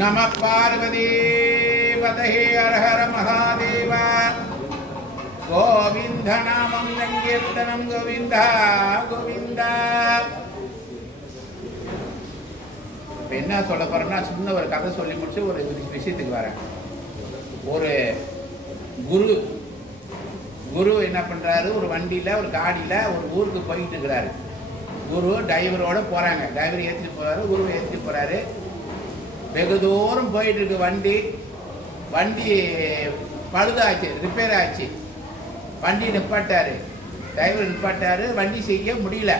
நம பார்வதி பதஹே ஹர ஹர மகாதேவா. கோவிந்த நாமம் சங்கீர்த்தனம் கோவிந்தா கோவிந்தா. இப்போ என்ன சொல்ல போறேன்னா, சின்ன ஒரு கதை சொல்லி முடிச்சு ஒரு விஷயத்துக்கு வரேன். ஒரு குரு என்ன பண்றாரு, ஒரு வண்டியில ஒரு காடியில ஒரு ஊருக்கு போயிட்டு இருக்கிறாரு. குரு டிரைவரோட போறாங்க. டிரைவர் ஏற்றிட்டு போறாரு, குருவை ஏற்றிட்டு போறாரு. வெகு தூரம் போயிட்டு இருக்கு. வண்டி பழுதாச்சு, ரிப்பேர் ஆச்சு. வண்டி நிப்பாட்டாரு, டிரைவர் நிப்பாட்டாரு. வண்டி செய்ய முடியல.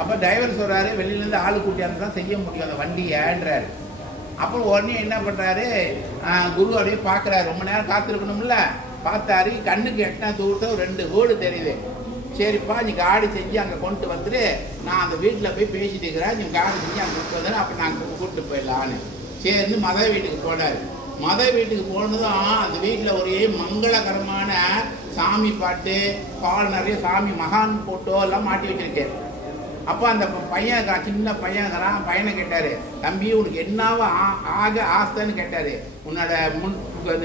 அப்போ டிரைவர் சொல்றாரு, வெளியிலேருந்து ஆளு கூட்டியாந்து தான் செய்ய முடியும் அந்த வண்டியன்றாரு. அப்புறம் உடனே என்ன பண்றாரு, குரு அப்படியே பார்க்குறாரு. ரொம்ப நேரம் காத்திருக்கணும்ல, பார்த்தாரு. கண்ணுக்கு எட்டினா தூரத்தில் 2 வீடு தெரியுது. சரிப்பா, நீ காடி செஞ்சு அங்கே கொண்டு வந்துட்டு நான் அந்த வீட்டில் போய் பேசிட்டு இருக்கிறேன். நீ காடி செஞ்சு அங்கே கொண்டு வந்தேன், அப்போ நாங்கள் கூப்பிட்டு போயிடலான்னு சரின்னு மத வீட்டுக்கு போனார். மத வீட்டுக்கு போனதும் அந்த வீட்டில் ஒரே மங்களகரமான சாமி பாட்டு, பால் நிறைய சாமி மகான் போட்டோ எல்லாம் மாட்டி வச்சிருக்கேன். அப்போ அந்த பையன், சின்ன பையன் பையனை கேட்டார், தம்பி உனக்கு என்னவோ ஆக ஆஸ்தைன்னு கேட்டார். உன்னோட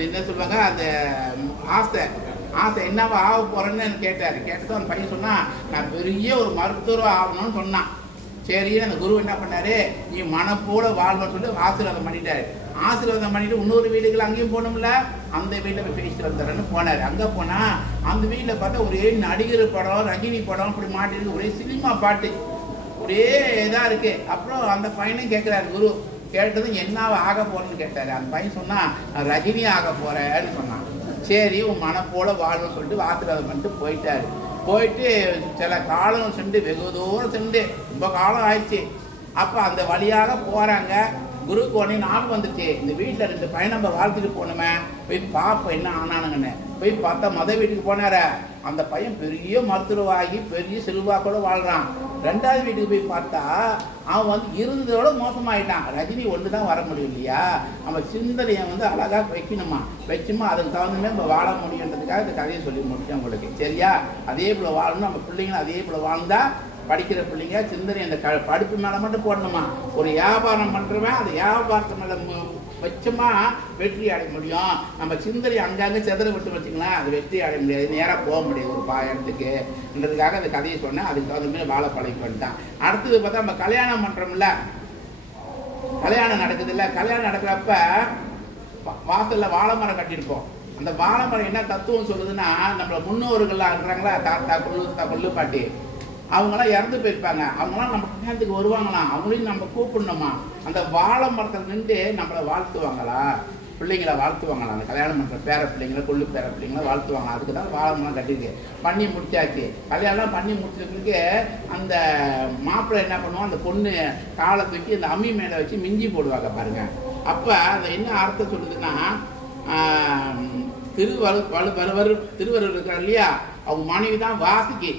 என்ன சொல்லுவாங்க, அந்த ஆசை என்னவோ ஆக போகிறேன்னு கேட்டார். கேட்டதும் அந்த பையன் சொன்னான், நான் பெரிய ஒரு மருத்துவர் ஆகணும்னு சொன்னான். சரி, அந்த குரு என்ன பண்ணாரு, நீ மனப்போல வாழ்வன்னு சொல்லி ஆசீர்வாதம் பண்ணிட்டாரு. ஆசீர்வாதம் பண்ணிட்டு இன்னொரு வீடுகள் அங்கேயும் போகணும்ல, அந்த வீட்டில் போய் பேசிட்டு வந்துடுறேன்னு போனார். அங்கே போனால் அந்த வீட்டில் பார்த்தா ஒரே நடிகர் படம், ரஜினி படம் இப்படி மாட்டிருக்கு. ஒரே சினிமா பாட்டு, ஒரே இதாக இருக்கு. அப்புறம் அந்த பையனையும் கேட்குறாரு குரு. கேட்டதும் என்ன ஆக போறேன்னு கேட்டார். அந்த பையன் சொன்னான், நான் ரஜினி ஆக போறேன்னு சொன்னான். சரி, உன் மனப்போல வாழ்வுன்னு சொல்லிட்டு ஆசீர்வாதம் பண்ணிட்டு போயிட்டாரு. போயிட்டு சில காலம் சென்று, வெகு தூரம் சென்று, ரொம்ப காலம் ஆயிடுச்சு. அப்போ அந்த வழியாக போகிறாங்க. குருக்கு உடனே ஞாபகம் வந்துச்சு, இந்த வீட்டில் 2 பையன் நம்ம வாழ்த்துட்டு போகணுமே, போய் பார்ப்போம் என்ன ஆனானுங்கன்னு. போய் பார்த்தா மத வீட்டுக்கு போனார. அந்த பையன் பெரிய மருத்துவராகி பெரிய செல்வாக்கோட வாழ்கிறான். 2வது வீட்டுக்கு போய் பார்த்தா அவன் இருந்ததோட மோசமாயிட்டான். ரஜினி ஒன்று தான் வர முடியும் இல்லையா, நம்ம சிந்தனையை அழகாக வைக்கணுமா, வச்சுமா அதுக்கு தகுந்தமே நம்ம வாழ முடியுன்றதுக்காக இந்த கதையை சொல்லி முடிச்சேன் உங்களுக்கு. சரியா? அதே போல் வாழணும். நம்ம பிள்ளைங்களும் அதே போல் வாழ்ந்தா, படிக்கிற பிள்ளைங்க சிந்தனை அந்த படிப்பு மேலே மட்டும் போடணுமா. ஒரு வியாபாரம் பண்ணுறவன் அந்த வியாபாரத்தை மேலே வச்சமா வெற்றி அடைய முடியும். நம்ம சிந்தனை அங்கங்கே செதற விட்டு வச்சுக்கலாம், அது வெற்றி அடைய முடியாது, நேராக போக முடியாது ஒரு இடத்துக்குன்றதுக்காக அந்த கதையை சொன்னேன். அதுக்கு தகுந்த மாதிரி வாழை பழகி பண்ணிட்டான். அடுத்தது பார்த்தா நம்ம கல்யாணம் பண்ணுறோம்ல, கல்யாணம் நடக்குது இல்லை, கல்யாணம் நடக்கிறப்ப வாசலில் வாழை மரம் கட்டியிருப்போம். அந்த வாழை மரம் என்ன தத்துவம் சொல்லுதுன்னா, நம்மள முன்னோர்கள்லாம் இருக்கிறாங்களா, தாத்தா கொள்ளு பாட்டி, அவங்களாம் இறந்து போயிருப்பாங்க. அவங்களாம் நம்ம கல்யாணத்துக்கு வருவாங்களாம், அவங்களையும் நம்ம கூப்பிடணுமா. அந்த வாழை மரத்தில் நின்று நம்மளை வாழ்த்துவாங்களா, பிள்ளைங்களை வாழ்த்துவாங்களா, அந்த கல்யாணம் பண்ணுற பேர பிள்ளைங்களை, கொள்ளு பேர பிள்ளைங்களை வாழ்த்துவாங்களா. அதுக்கு தான் வாழை மரம் கட்டிருக்கு. பண்ணி முடிச்சாச்சு. கல்யாணம் பண்ணி முடிச்சதுக்கு அந்த மாப்பிள்ளை என்ன பண்ணுவோம், அந்த பொண்ணு காலை தூக்கி அந்த அம்மி மேலே வச்சு மிஞ்சி போடுவாங்க பாருங்க. அப்போ அந்த என்ன அர்த்தம் சொல்லுதுன்னா, திருவள்ளுவர் இருக்கார் இல்லையா, அவங்க மனைவி தான் வாசிக்கு.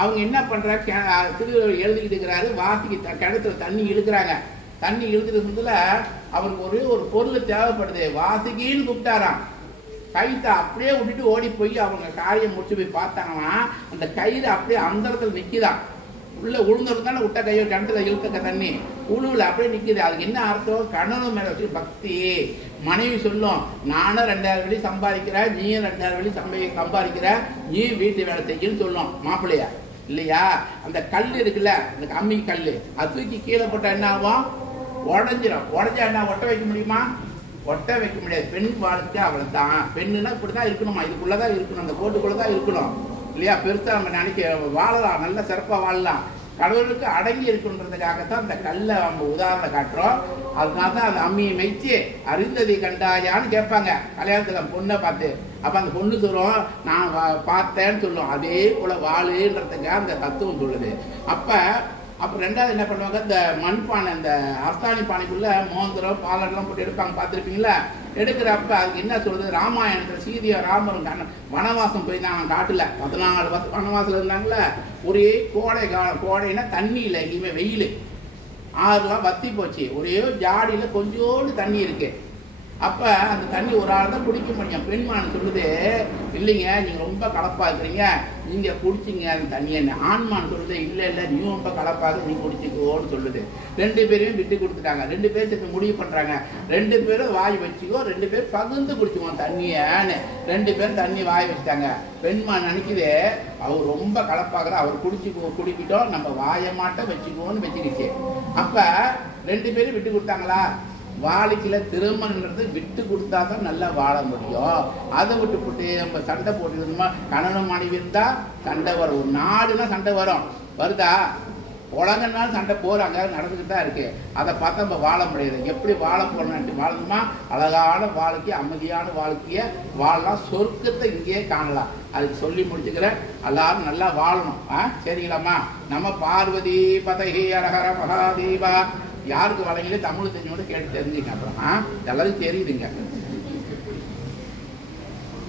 அவங்க என்ன பண்ணுறாங்க, திருவள்ளுவர் எழுதிக்கிட்டு இருக்கிறாரு, வாசிக்கு கிணத்துல தண்ணி இழுக்கிறாங்க. தண்ணி இழுக்கிறதுல அவருக்கு ஒரு பொருள் தேவைப்படுது, வாசிக்கின்னு கூப்பிட்டாராம். கைத்தை அப்படியே விட்டுட்டு ஓடி போய் அவங்க காரியம் முடிச்சு போய் பார்த்தாங்கன்னா, அந்த கயிறு அப்படியே அந்த இடத்துல நிற்கிதான். உள்ள உளுந்தோடு தானே விட்ட கையோ கிணத்துல இழுக்க தண்ணி உழுவில் அப்படியே நிற்கிது. அதுக்கு என்ன அர்த்தம், கணவன் மேலே வச்சு பக்தி. மனைவி சொல்லும், நானும் 2000 வழி சம்பாதிக்கிறேன், நீயும் 2000 வழி சம்பாதிக்கிற, நீ வீட்டு வேலை செய்யன்னு சொல்லும் மாப்பிள்ளையா இல்லையா. அந்த கல் இருக்குல்ல, அந்த அம்மி கல், அது தூக்கி கீழே போட்டால் என்ன ஆகும், உடஞ்சிடும். உடஞ்சா என்ன ஒட்ட வைக்க முடியுமா, ஒட்ட வைக்க முடியாது. பெண் வாழ்க்கை அவளை தான். பெண்ணுன்னா இப்படி தான் இருக்கணுமா, இதுக்குள்ளதான் இருக்கணும், அந்த கோட்டுக்குள்ளதான் இருக்கணும் இல்லையா. பெருசாக நம்ம நினைக்க வாழலாம், நல்ல சிறப்பாக வாழலாம். கடவுளுக்கு அடங்கி இருக்குன்றதுக்காகத்தான் அந்த கல்லை நம்ம உதாரணம் காட்டுறோம். அதனால தான் அந்த அம்மியை மெய்ச்சி அறிந்ததை கண்டாயான்னு கேட்பாங்க கல்யாணத்தில் பொண்ணை பார்த்து. அப்போ அந்த பொண்ணு சொல்லும், நான் பார்த்தேன்னு சொல்லும். அதே போல் வாழுன்றதுக்காக அந்த தத்துவம் சொல்லுது. அப்போ 2வது என்ன பண்ணுவாங்க, இந்த மண்பானை, இந்த அர்த்தாணி பானைக்குள்ளே மோந்திரம் பாலெல்லாம் போட்டு எடுப்பாங்க, பார்த்துருப்பீங்களா. எடுக்கிறப்ப அதுக்கு என்ன சொல்றது, ராமாயணத்தில் சீதையா ராமரும் வனவாசம் போய் தான் காட்டில் 14 வருஷம் வனவாசம் இருந்தாங்களே. ஒரே கோடை காலம், கோடைன்னா தண்ணி இல்லை, எங்கேயுமே வெயில், ஆறுலாம் வத்தி போச்சு. ஒரே ஜாடியில் கொஞ்சோண்டு தண்ணி இருக்கு. அப்போ அந்த தண்ணி ஒரு ஆள் தான் குடிக்க முடியும். பெண்மான் சொல்லுது, இல்லைங்க நீங்கள் ரொம்ப கலப்பாக இருக்கிறீங்க, நீங்கள் குடிச்சிங்க அந்த தண்ணியை. ஆண்மான் சொல்லுது, இல்லை இல்லை நீ ரொம்ப கலப்பாக நீ குடிச்சிக்கோன்னு சொல்லுது. 2 பேரையும் விட்டு கொடுத்துட்டாங்க. 2 பேர் சேர்த்து முடிவு பண்ணுறாங்க, 2 பேரும் வாய் வச்சுக்கோ, 2 பேர் பகிர்ந்து குடிச்சுக்குவோம் தண்ணியன்னு. 2 பேரும் தண்ணி வாய் வச்சுட்டாங்க. பெண்மான் நினைக்குது, அவர் ரொம்ப கலப்பாகிற, அவர் குடிக்கிட்டோம், நம்ம வாயை மாட்ட வச்சுக்குவோன்னு வச்சுக்கிச்சு. அப்போ 2 பேரும் விட்டு கொடுத்தாங்களா? வாழ்க்கையில் திருமணன்றது விட்டு கொடுத்தா தான் நல்லா வாழ முடியும். அதை விட்டு நம்ம சண்டை போட்டுருந்தோமா? கணவன் மனைவி இருந்தால் சண்டை வரும், ஒரு நாடுனா சண்டை வருதா? உலகனாலும் சண்டை போகிறாங்க, நடந்துக்கிட்டு தான் இருக்கு. அதை பார்த்தா நம்ம வாழ முடியாது. எப்படி வாழ போகணும்னு வாழணுமா? அழகான வாழ்க்கை, அமைதியான வாழ்க்கையை வாழலாம், சொர்க்கத்தை இங்கேயே காணலாம். அதுக்கு சொல்லி முடிச்சுக்கிறேன். எல்லாரும் நல்லா வாழணும். சரிங்களாம்மா? நம்ம பார்வதி பதகி அரஹர மகாதேவா. யாருக்கு வழங்கிலே தமிழ் தெரிஞ்சோட கேட்டு தெரிஞ்சுக்க. அப்புறம் எல்லாரும் தெரியுதுங்க.